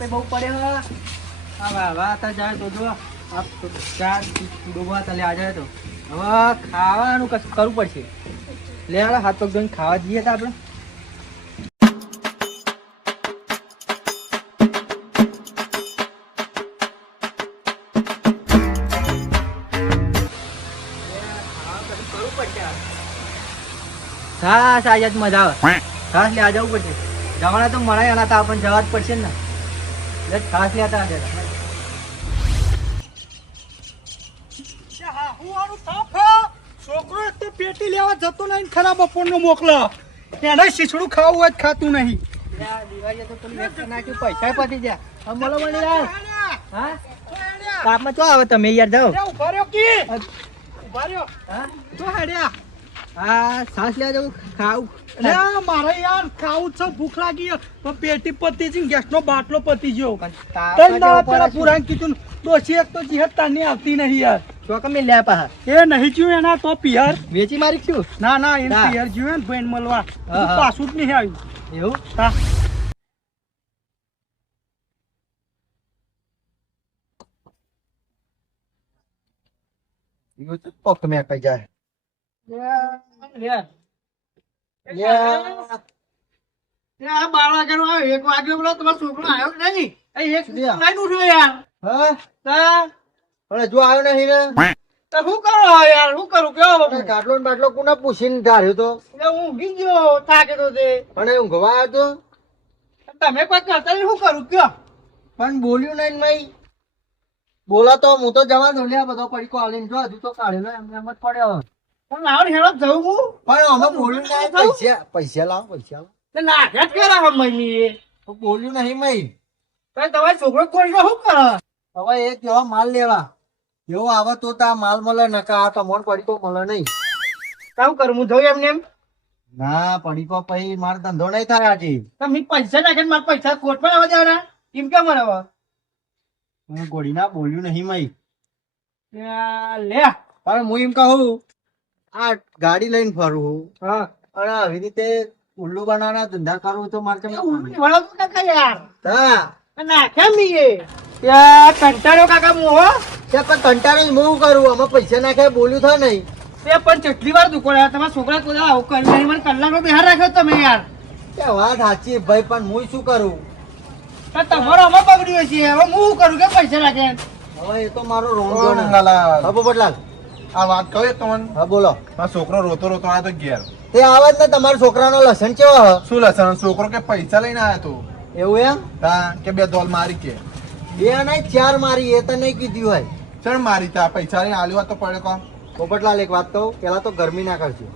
તાપે બહુ પડે હ. વાહ વાહ જાય તો જો. આપ ચાર ડૂબવા તલે આ જાય તો. હવે ખાવાનું કશું કરવું પડશે. લે, હાલો, હાથ પગ ધોઈને ખાવા જઈએ તા આપણે. હા સાહેબ મજા આવે. સાસ, લે, આ જવું પડશે. જવાના તો મળે, એના તો આપણને જવા જ પડશે ને. ખાસ લેતા છોકરો એક તો પેટી લેવા જતો નહીં ને ખરા બપોરનો મોકલો. એને શીછડું ખાવું હોય ખાતું નહીં. તો નાખ્યું પૈસા પતી ગયા. હવે મળી યાર હા? કાપમાં ચો આવે તમે યાર જાઓ. ઊભા રહ્યો કી? ઊભા રહ્યો. હા? તો હેડ્યા. હા સાસ લેવા જવું ખાવું મારે યાર ખાવું છે ભૂખ લાગી. પણ પેટી પતી છે ગેસ નો બાટલો પતી ગયો. તઈ ના પેલા પુરાણ કીધું ડોશી એક તો જીહત તાની આવતી નહીં યાર. કમી લે પાહા. એ નહીં એના તો પિયર. વેચી મારી છું? ના ના એને પિયર જ્યું ને ભાઈ મળવા. પાછું જ નહીં આવ્યું એવું? હા એવું મેં કઈ જાય. આ બાર વાગ્યાનો આવ્યો. એક વાગ્યો પેલો તમારો છોકરો આવ્યો કે નહીં? એક લાઈન ઉઠ્યો યાર. હા? તા? પણ આવ્યો નહીં ને તો શું કરો યાર? શું કરું? કેવો ગાટલો ને બાટલો કોને પૂછીને ધાર્યો તો? એટલે હું ઊંઘી ગયો થાકે તો. તે અને ઊંઘવા આવ્યો તો તમે કોઈ કરતા શું કરું? કયો? પણ બોલ્યું નહીં ને બોલા તો હું તો જવા દો લ્યા બધો પડીકો આલીને જો હજુ તો કાઢ્યો એમ એમ જ પડ્યો. લાવો ને હેડો જવું હું. પણ અમે બોલ્યું નહીં પૈસા પૈસા લાવો પૈસા લાવો. નાખ્યા જ કરા મમ્મી બોલ્યું નહીં મઈ તો તમારો છોકરો કોઈ શું કરે? હવે એ કેવા માલ લેવા. એવો આવે તો તા માલ મળે નકા આ તમોન પડીકો મળે નહીં. કામ કરું? હું જઉં એમને એમ? ના પડીકો પછી મારો ધંધો નહીં થાય આજે. તમે પૈસા નાખે મારા પૈસા ખોટ પણ આવવા દેવાના કેમ કેમ મને હવે ગોળીના બોલ્યું નહીં મઈ લે પણ હું એમ કહું આ ગાડી લઈને ફરવું હા. અને આવી રીતે ઉલ્લુ બનાવવાના ધંધા કરવું તો મારે કેમ વળો કાકા યાર. હા. આ નાખ્યા મીએ યાર કંટાળો કાકા મુ હો. તે પણ કંટાળો જ હું કરું આમાં પૈસા નાખે બોલ્યું થાય નહીં. તે પણ કેટલી વાર દુકોડ્યા તમારા છોકરા કોઈ આવું કરી નહીં મને કલાકનો બિહાર રાખ્યો તમે યાર. કે વાત સાચી ભાઈ પણ હું શું કરું? તમારો અમે બગડ્યો છે. હવે હું કરું? કે પૈસા રાખે હવે એ તો મારો રોંગ ઓ જો ને. આ વાત કહું તમને. હા બોલો. મારો છોકરો રોતો રોતો આવ્યો તો ઘેર. તે આવે જ ને તમારા છોકરાનો લસણ કેવો હ? શું લસણ? છોકરો કે પૈસા લઈને આવ્યો તો? એવું એમ? હા કે બે ધોલ મારી કે. બે નહીં ચાર મારી એ તો નહીં કીધું હોય. ચણ મારી તા પૈસા લઈને આલ્યો તો પડે કોણ? પોપટલાલ એક વાત કહું પેલા તો ગરમી ના કરજો.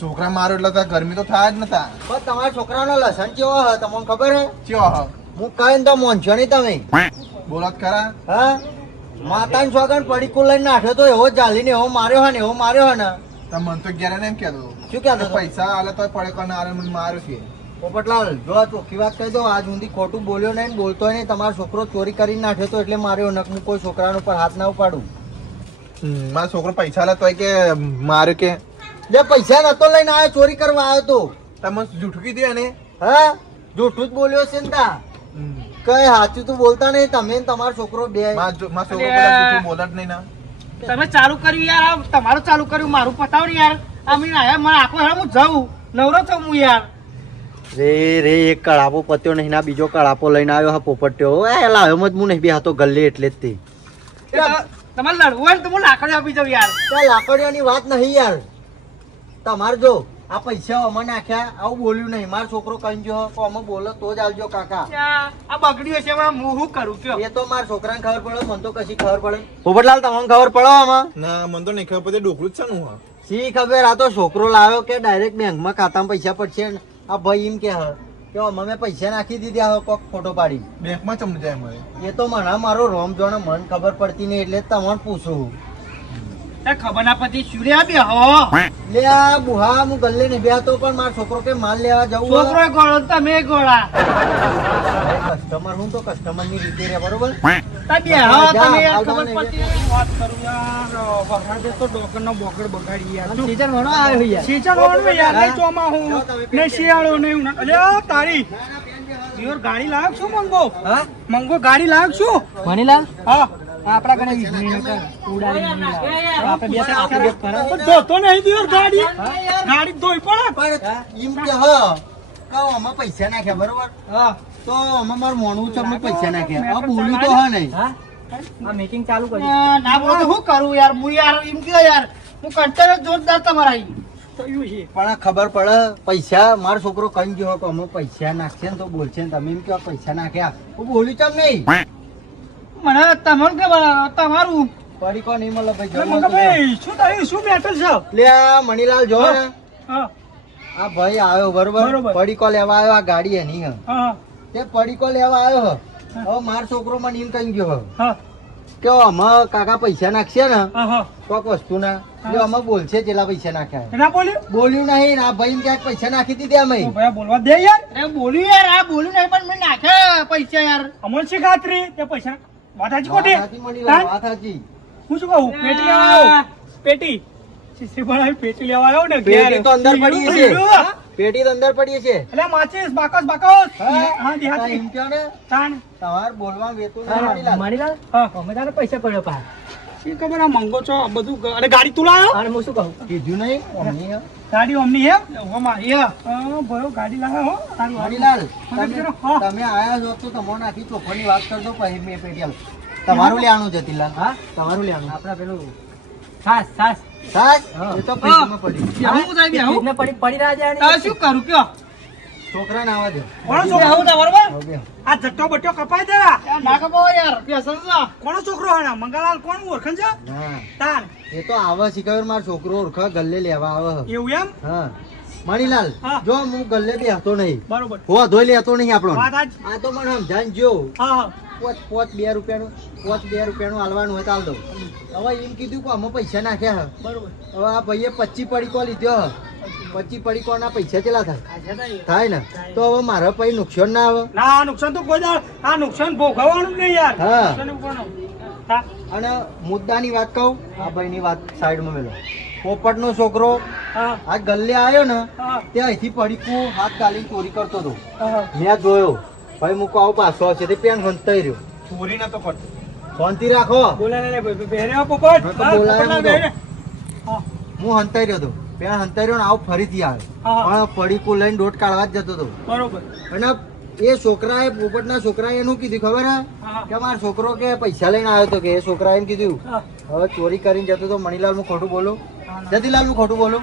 છોકરા મારો એટલે તો ગરમી તો થાય જ નતા પણ તમારા છોકરાનો લસણ કેવો હ તમને ખબર હે? કેવો હ? હું કહીને તો નહીં તમે. બોલત ખરા. હા? માતાની સોગન પડીકું લઈને નાખ્યો તો એવો ચાલીને એવો માર્યો હે ને એવો માર્યો હે ને. તમે મન તો ઘેરે એમ એમ કહેતો શું કહેતો પૈસા આલે તો પડે કોણ આરે મને માર્યો છે. પોપટલાલ જો ચોખ્ખી વાત કહી દો આજ સુધી ખોટું બોલ્યો નહીં ને બોલતો નહીં તમારો છોકરો ચોરી કરીને નાખ્યો તો એટલે માર્યો નકમું કોઈ છોકરાનો ઉપર હાથ ના ઉપાડું. મારો છોકરો પૈસા લે તોય કે માર્યો કે? જે પૈસા નતો લઈને આવ્યો ચોરી કરવા આવ્યો તો. તમે જૂઠું કીધું એને? હા જૂઠું જ બોલ્યો છે ને તા. કઈ સાચું તું બોલતા નહીં તમે ને તમારો છોકરો બે. મારો જો- મારો છોકરો અલ્યા. પેલા જૂઠું બોલે જ નહીં ના. તમે ચાલુ કર્યું યાર આ તમારું ચાલુ કર્યું મારું પતાવ ને યાર. અમે આયા મને આખો હેડ હું જાઉં નવરો છું હું યાર. રે રે એક કળાપો પત્યો નહીં ના બીજો કળાપો લઈને આવ્યો હા પોપટ્યો એ લાવ્યો મત હું નહીં બે હતો ગલ્લે એટલે જ તે. તમારે લડવું હોય ને તો હું લાકડીઓ આપી જાઉં યાર. લાકડીઓની વાત નહીં યાર. તમારે જો આ પૈસા અમે નાખ્યા આવું બોલ્યું નહીં. મારો છોકરો કઈ જો તો અમે બોલો તો જ આવજો કાકા. આ બગડ્યું છે હવે હું શું કરું કયો? એ તો મારા છોકરાને ખબર પડે મને તો કશી ખબર પડે પોપટલાલ તમને ખબર પડો આમાં? ના મને તો નહીં ખબર પડે ડોકલું જ છે ને હું સી શી ખબર? આ તો છોકરો લાવ્યો કે ડાયરેક્ટ બેંકમાં ખાતામાં પૈસા પડશે આ ભાઈ એમ કે હા કે અમે મેં પૈસા નાખી દીધા હવે કોક ફોટો પાડી બેંકમાં ચમ જાય એ તો મને મારો રોમ જોણે મન ખબર પડતી નહીં એટલે તમને પૂછું. એ ખબર ના પતી શું બે હો. લે આ બુહા હું ગલ્લે નહીં બેહતો પણ મારો છોકરો કે માલ લેવા જવું છોકરો ગોળો તમે ગોળા. કસ્ટમર હું તો કસ્ટમરની રીતે રે બરોબર? તા બે તમે ખબર પડતી વાત કરું યાર વરસાદે તો ડોકરનો બોકડ બગાડી યાર. સીઝન વણો આવ્યો યાર. સિંચન વાળું યાર નહીં ચોમા હું. જાઓ તમે પેન નહીં શિયાળો નહીં ઉના અરે તારી. ગાડી લાવ છું મંગો. હા? મંગો ગાડી લાવ છું. મનીલાલ હા. આપડા કને આપણે બે ત્રણ. પણ નહીં દિયોર ગાડી. ગાડી ધોઈ પડે. પણ એમ કે હ કહો પૈસા નાખ્યા બરોબર? હા. તો અમે મારું મોણું છે અમે પૈસા નાખ્યા. આ બોલ્યું તો હ નહીં. આ મીટિંગ ચાલુ કરી. ના બોલો તો હું કરું યાર? હું યાર એમ કયો યાર હું કંટર જોરદાર તમારા. પણ ખબર પડે પૈસા મારો છોકરો કઈ ગયો કે અમે પૈસા નાખશે ને તો બોલશે તમે એમ કહો પૈસા નાખ્યા. હું બોલ્યું તમ નહીં? મને તમને ખબર તમારું પડી કોણ નહીં મળે ભાઈ અરે ભાઈ શું થાય શું મેટર છે? લે આ મણીલાલ જો ને. આ ભાઈ આવ્યો બરોબર. પડીકો લેવા આવ્યો આ ગાડી એની હ. હા તે પડીકો લેવા આવ્યો હવે મારો છોકરો મને એમ કઈ ગયો હા? કે અમે કાકા પૈસા નાખશે ને કોક વસ્તુ ના અમે બોલશે જેટલા પૈસા નાખ્યા. ના બોલ્યું? બોલ્યું નહીં આ ભાઈ ક્યાંક પૈસા નાખી દીધી અમે. બોલવા દે યાર. બોલ્યું યાર આ બોલ્યું નહીં પણ મેં નાખ્યા પૈસા યાર. અમર છે ખાતરી? તે પૈસા વાતાજી કોટી સાચી. હું શું કહું? પેટી લેવા આવ્યો? પેટી? શીશી બનાવી પેટી લેવા આવ્યો ને પેટી તો અંદર પડી છે. પેટી તો અંદર પડી છે. એટલે માચીસ બાકસ બાકસ. હા? હા કહો ને, તાણ. તમારે બોલવા વેતો હા, નહીં મણીલાલ. મણીલાલ હા. અમે તારે પૈસા પડ્યો પા શી ખબર આ મંગો છો? આ બધું અને ગાડી તું લાયો? અને હું શું કહું? કીધું નહીં ઓમની હે? ગાડી ઓમની હે? ઓમા મારી હે ભયો ગાડી લાવ્યો હો. તારું. મણીલાલ, તમે. તમે આયા છો તો તમારે આખી ચોખ્ખાની વાત કરજો પછી મે પેટી તમારું લેવાનું જતીલાલ હા? તમારું લેવાનું. આપડા પેલું સાસ સાસ. સાસ? એ તો પડી. પડી પડી રહ્યા છે તારે શું કરું કયો? છોકરાને આવવા દો. કોનો છોકરો? બરોબર? આ જટ્ટો બટ્ટો કપાઈ દે ના કપાવો યાર પેસન ના. કોનો છોકરો હે? મંગાલાલ કોણ ઓળખણ છે? ના. તાન એ તો આવે શીખર મારો છોકરો ઓળખા ગલ્લે લેવા આવે એવું એમ? હા. મણીલાલ હા. જો હું ગલ્લે બેહતો નહીં. બરોબર. હો ધોઈ લેતો નહીં આપણો આ તો મને સમજાય જો હા હા. પોચ પોચ બે રૂપિયાનું પોચ બે રૂપિયાનું હાલવાનું હોય ચાલ હાલ દઉં. હવે એમ કીધું કે અમે પૈસા નાખ્યા હે. બરોબર. હવે આ ભાઈએ પચી પડીકો લીધો હે. પચી પડીકોના પૈસા કેટલા થાય? થાય ને? તો હવે મારે પછી નુકસાન ના આવે. ના નુકસાન તો કોઈ આ નુકસાન ભોગવવાનું નહીં યાર. હા. અને મુદ્દાની વાત કહું આ ભાઈની વાત સાઈડમાં મેલો. પોપટનો છોકરો આ ગલ્લે આવ્યો ને ત્યાં તે અહીંથી પડીકું હાથ કાલી ચોરી કરતો હતો. મેં જોયો. ભાઈ મૂકો આવો પાછો છે તે પેન હંતાઈ રહ્યો. ચોરી નતો કરતો શાંતિ રાખો. બોલાય ને બેહરે પોપટ. હા, તો તો. હંતાઈ રહ્યો હતો પેન હંતાઈ રહ્યો ને આવું ફરીથી આવે. પણ પડીકું લઈને દોટ કાઢવા જ જતો હતો. બરોબર. અને એ છોકરાએ પોપટના છોકરાએ એનું કીધું ખબર હે? કે મારો છોકરો કે પૈસા લઈને આવ્યો હતો કે એ છોકરાએ એમ કીધું હવે ચોરી કરીને જતો તો મણીલાલ હું ખોટું બોલું. જતીલાલ હું ખોટું બોલું.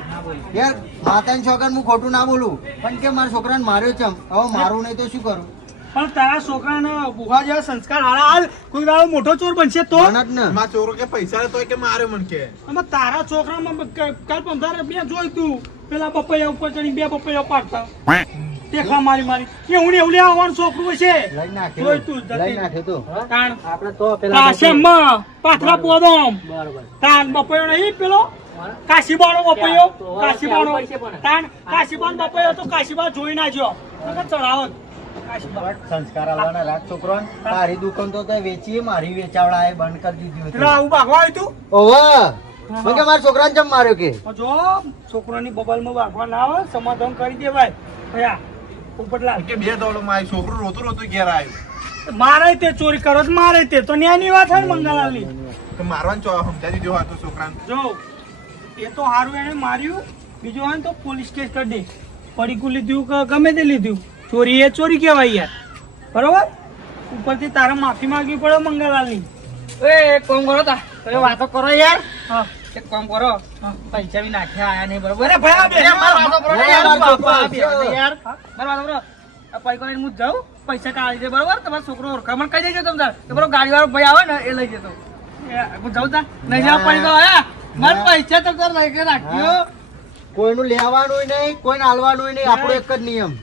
યાર માતાની છોકરાને હું ખોટું ના બોલું. પણ કે મારા છોકરાને માર્યો છે હવે મારું નહીં તો શું કરું? પણ તારા છોકરાને ભૂખા જેવા સંસ્કાર હારા હાલ. કોઈ દાડો મોટો ચોર બનશે તો? મને જ ને. મારો છોકરો કે પૈસા લેતો કે માર્યો મને કે. આમાં તારા છોકરામાં કાલ પંદર બે જોઈ તું. પેલા પપૈયા ઉપર ચડી બે પપૈયા પાડતા. દેખા મારી મારી. એવું ને એવું લે આવવાનું છોકરું છે જોઈ તું લઈ નાખ્યો તો. તાણ. આપણે તો પેલા કાશીમાં પાથરા પોદમ. બરોબર. તાણ બપૈયો નહીં પેલો? કાશીબાનો બપૈયો? કાશીબાનો. તાણ કાશીબાનો બપૈયો તો કાશીબા જોઈ ના જો ચડાવત સંસ્કાર આલવાના રાખ છોકરો તારી દુકાન તો તે વેચી મારી વેચાવડા એ બંધ કરી દીધી હતી આવું ભાગવા આવ્યું ઓવા! મને મારા છોકરાને ચમ માર્યો કે? જો છોકરાની બબલમાં ભાગવા ના આવે સમાધાન કરી દેવાય. ભયા ઉપરલાલ કે બે દોડો મારી છોકરો રોતું રોતું ઘેર આવ્યો મારે તે ચોરી કરો તો મારે તે. તો ન્યાની વાત હોય ને મંગાલાલની તો મારવાનું ચો સમજાવી દીધો હતો છોકરાને. જો એ તો સારું એને માર્યું. બીજું હોય ને તો પોલીસ કેસ કરી દે. પડીકું લીધું કે ગમે તે લીધું. ચોરી એ ચોરી કહેવાય યાર. બરોબર? ઉપરથી તારે માફી માંગવી પડે મંગાલાલની એ એક કામ કરો તા. તમે વાતો કરો યાર. હા. એક કામ કરો. પૈસા બી નાખ્યા આયા નહીં બરોબર? વાતો કરો યાર. વાતો કરો પૈકો લઈને હું જાઉં. પૈસા કાઢી દે બરોબર? તમારો છોકરો ઓળખા મને કહી દેજો તમને. તમારો ગાડી વાળો ભાઈ આવે ને એ લઈ જતો. હું જાઉં તા. નહીં જવા તો મારા પૈસા તમે તાર રાખ્યો. કોઈનું લેવાનું નહીં કોઈને હાલવાનું નહીં. આપણો એક જ નિયમ.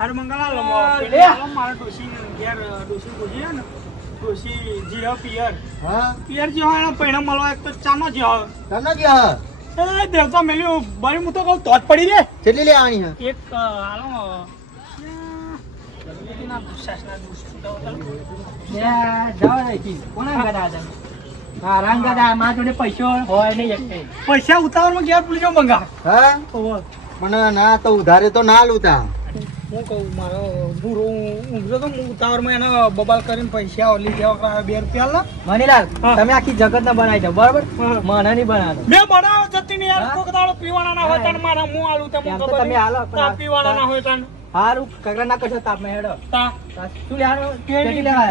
હારું મંગાલાલ આ, પેલી લે. આલો મારા ડોશી ઘેર ડોશી બોલી ને ડોશી જી હા પિયર. હા? પિયર જી હોય પૈણા મળવા એક તો ચાનો જે હોય. જી હા એ દેવતા મેલ્યું બરી હું તો કહું તો જ પડી રે કેટલી ગધા હતા? હા, એક કઈ. પૈસા ઉતાવળમાં ઘેર ગયા મંગા હા? મને ના તો ઉધારે તો ના લૂતા. હું કહું મારો ભૂરો ઊંઘરો તો હું ઉતાવળમાં એને બબાલ કરીને પૈસા લઈ જવા બે રૂપિયા લા. મનીલાલ તમે આખી જગત ને બનાવી દો બરાબર? મને નહીં બનાવો મેં બનાવો જતી ને યાર કોક દાડો પીવાના ના હોય તને મારા મું આલું તમે તો ખબર તમે હાલો તા પીવાના ના હોય તને. હારું કગરા ના કશો તાપમાં હેડો. તા. યાર પેટી લેવા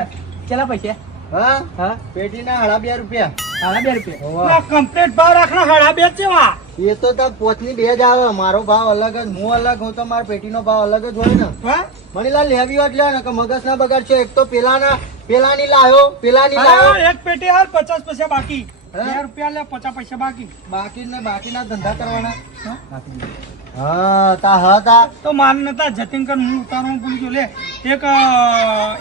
ચલા પૈસા? હા? હા? પેટીના હળા બે રૂપિયા. હાલા બે રૂપિયા. કમ્પ્લીટ ભાવ રાખના હળા બે જેવા. એ તો તાર પોચની બે જ આવે. મારો ભાવ અલગ જ હું અલગ હું તો મારો પેટીનો ભાવ અલગ જ હોય ને. મણીલાલ લેવી ને કે મગજ ના બગાડશો એક તો પેલાના પેલાની લાયો પેલાની લાયો. એક પેટી હાલ પચાસ પૈસા બાકી? બે રૂપિયા લે પચાસ પૈસા બાકી. બાકી ને બાકીના ધંધા કરવાના. હા? તા હા તા. તો માન નતા જતીન કર હું ઉતારવાનું ભૂલી ગયો. લે એક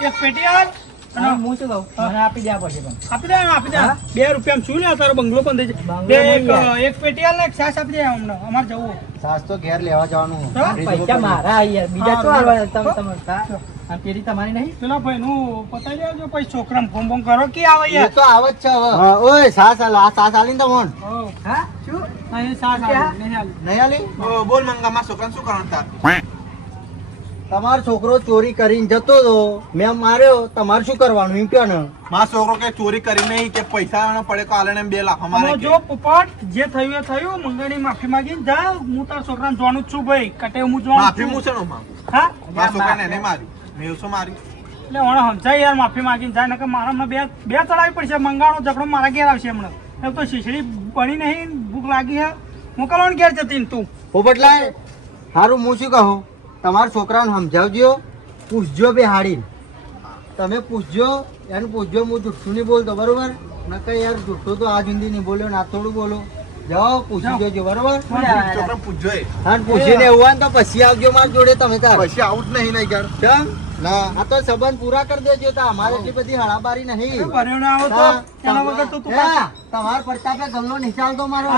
એક પેટી હાલ. હું. શું કહું? મને આપી દેવા પડશે પણ. આપી દે આપી દે. બે રૂપિયા શું લે તારો બંગલો પણ થઈ બંગલો જાય બે નહીં એક એક પેટી ને એક આપી દે હમણાં અમારે જવું સાસ તો ઘેર લેવા જવાનું પૈસા મારા યાર બીજા શું હાલવાના તમે હા. તમે હા? તમારી નહીં? પેલા ભાઈ નું પતાવી દેજો પછી છોકરાને ફોન ફોન કરો કે આવે યાર. તો આવે જ છે હવે. ઓય સાસ હાલ આ સાસ હાલી ને હો. હા? શું સાસ? નહીં આલી બોલ મંગા છોકરા શું કરવાનું તાર? તમારો છોકરો ચોરી કરીને જતો હતો મેં માર્યો તમારે શું કરવાનું એમ ને? મારો છોકરો કે ચોરી કરી નહીં કે પૈસા પડે તો આલે એમ બે લાખ અમારે જો પોપટ જે થયું એ થયું મંગળની માફી માંગીને જા હું તારા છોકરાને જોવાનું જ છું ભાઈ. કટે હું જોવાનું માફી હું છે ને માંગુ. હા? મારા છોકરાને એને માર્યું. મેં શું માર્યું? એટલે હમણાં સમજાય યાર માફી માંગીને જાય નકર મારા હમણાં બે બે ચડાવી પડશે. મંગાણો ઝઘડો મારા ઘેર આવશે હમણાં. એમ તો શીશડી બની નહીં ભૂખ લાગી હે. મોકલવાનું ઘેર જતી ને તું. પોપટલાય સારું હું શું કહું? તમારા છોકરાને સમજાવજો પૂછજો બે હાડીને તમે પૂછજો એને પૂછજો હું જુઠ્ઠું નહીં બોલતો બરોબર? નકર યાર જુઠ્ઠું તો આ જિંદગી નહીં બોલ્યો ના થોડું બોલો. જાઓ પૂછી. જોજો બરોબર? પૂછજો હા પૂછીને એવું હોય તો પછી આવજો મારી જોડે તમે તાર. પછી આવું જ નહીં નહીં યાર. કેમ? ના. આ તો સંબંધ પૂરા કરી દેજો તા અમારે એટલી બધી હળાબારી નહીં. ભર્યો ના આવો તો તેના વગર તો તું તમાર તમાર પ્રતાપે ગલ્લો નિશાલતો મારો.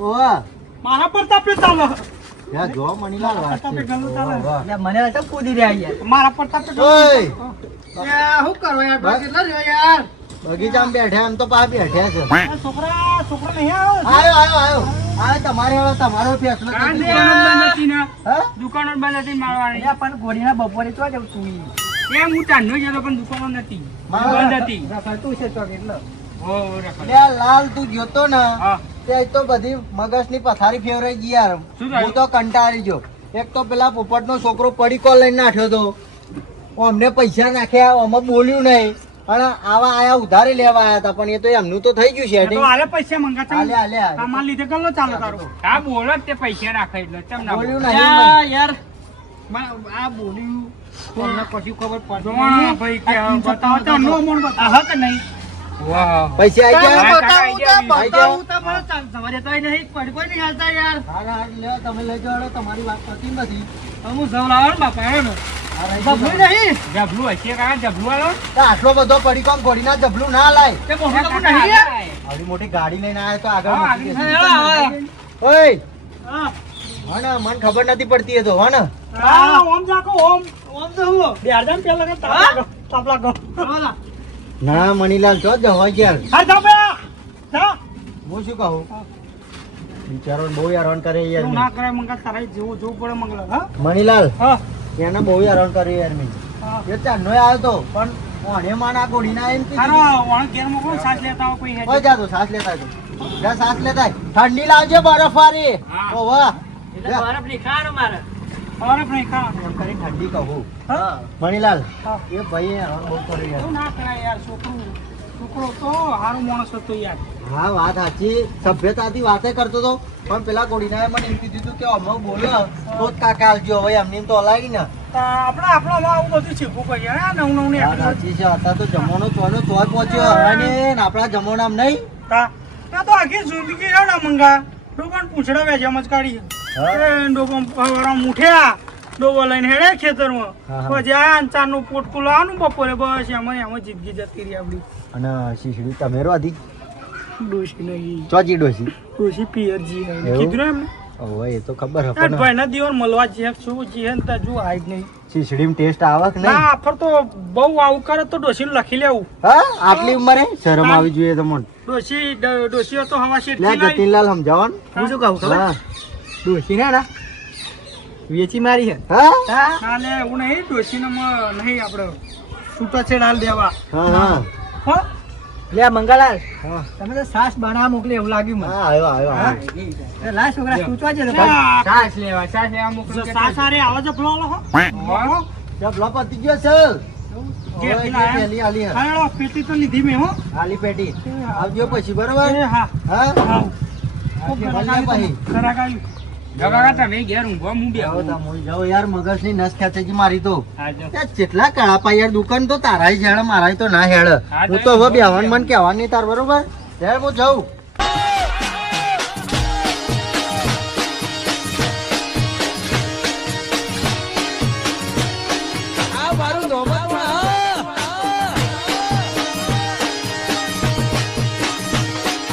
ઓવા. મારા. ગલ્લો ચાલે. મને તો કૂદી રહ્યા યાર. મારા પ્રતાપે શું કરો યાર? બસ. કેટલા રહ્યો યાર. બગીચામાં બેઠા એમ તો પા બેઠ્યા છે. છોકરા છોકરો નહીં આવ્યો? આયો આયો આયો આયો તમારે હવે તમારો ફેસલો દુકાનો બંધ હતી ને. હા? દુકાનો જ બંધ હતી મારવાની. પણ ઘોડીના બપોરે તો જવું તું એમ હું ચાંદનો જતો પણ દુકાનો નથી. બંધ હતી છે ચોક એટલે હો, રખડ. લે આ લાલ તું જોતો ને. હા. તે તો બધી મગજની પથારી ફેવરાઈ ગઈ યાર. હું તો કંટાળી ગયો. એક તો પેલા પોપટનો છોકરો પડીકો લઈને નાખ્યો તો. અમને પૈસા નાખ્યા અમે બોલ્યું નહીં. અને આવા આયા ઉધારી લેવા આયા હતા પણ એ તો એમનું તો થઈ ગયું છે તો પૈસા. આ લીધે ગલ્લો ચાલુ તારો હા બોલો તે પૈસા રાખે એટલે ચમ ના બોલ્યું નહીં યા યાર. આ બોલ્યું. તમને કશું ખબર પડતી ભાઈ કે બતાવો તો નો મણ બતાવો. કે નહીં. પૈસા આવી ગયા? હા, બતાવું તો આઈ ગયા. બતાવું તો મને તમારે નહીં પડી કોઈ નહીં હાલતા યાર. હારે હારે લે તમે લઈ જાઓ તમારી વાત પતી નથી. હું જવું બાપા. એનો આટલો બધો પડીકો જબલું ના લાય. મોટું આવડી ગાડી લઈને આવે તો આગળ હા. હા, હા. હા. હા મને ખબર નથી પડતી એ તો હા. ને ઓમ જાકો ઓમ. ઓમ તો બે હજાર પેલા કે ગો તાપલા ગો બોલા. ના મણીલાલ તો જવા ગયા હા જા બે જા. હું શું કહું? બિચારો બહુ હેરાન કરે યાર ના કરે મંગલ તારે જેવું જોવું પડે મંગલ હા? મણીલાલ હા. એને બહુ હેરાન કરે યાર મેં. એ એ નો આવ્યો તો પણ ઓણે માના ગોળીના એમ કે વણ ઘેર મોકલો ને સાસ લેતા હો કોઈ હે ઓય જા તો શ્વાસ લેતા તો. જા શ્વાસ લેતા ઠંડી લાવજે બરફ વાળી ઓ વાહ. એટલે બરફ નહીં ખાર મારે. અરે નહીં ખા એમ કરી ઠંડી કહું. હા મણીલાલ હા. એ ભાઈ હેરાન બહુ કરે યાર. ના કરાય યાર છોકરું. છોકરો તો હારું માણસ હતો યાર. હા વાત સાચી. સભ્યતાથી વાતે કરતો તો. પણ પેલા ગોળીના મને એમ કીધું હતું કે અમે બોલો તો જ કાકા આવજો. હવે એમને એમ તો હલાવી ને. તો આપણે આપણામાં આવું બધું શીખવું પડે હા નવ નવની ને સાચી છે. અત્યારે તો જમવાનો ચોનો ચોય પહોંચ્યો. હવે ને ને આપણા જમવાનામ નહીં. તા તા તો આખી જિંદગી હે ને મંગા ડોબાન પૂછડા વેજમ જ કાઢી હા. એ મુઠ્યા ડોબા લઈને હેડે ખેતરમાં. હા, હા. પછી આ ચારનું પોટકું લાવવાનું બપોરે બસ એમાં એમાં જિંદગી જતી રહી આપડી અને શીશડી તમે નહીં. ડોસી પિયરજી કીધું હવે એ તો ખબર ભાઈના મળવા જો નહીં. ટેસ્ટ આવે કે ના આફર તો બહુ આવું કરે તો ડોશીને લખી લેવું. હા આટલી ઉંમરે? શરમ આવી જોઈએ તમને ડોસી ડ- ડોશીઓ તો હવા શેઠ જતીનલાલ સમજાવો હું શું કહું ખબર? ડોશી ને ના વેચી મારી હે. હા? હા. ના નહીં ડોશીને મ- નહીં આપણે છૂટાછેડા દેવા. હા હા. લે મંગાલાલ. તમે તો સાસ બના મોકલી એવું લાગ્યું મને. હા આવ્યો આવ્યો. લા છોકરા સૂચવા છે સાસ લેવા સાસ લેવા મોકલે સાસ આરે આવો જો ફ્લો લો હો. હો. ડબલો પતી ગયો છે. જે જે પેટી તો લીધી મેં હો. આલી પેટી. આવજો પછી બરોબર? એ હા. હા? હા. દુકાન તો તારા હેડ મારાય તો ના હેડ હું તો હવે બેહવાન મન કેવાની નહીં તાર બરોબર? હે હું જાઉં.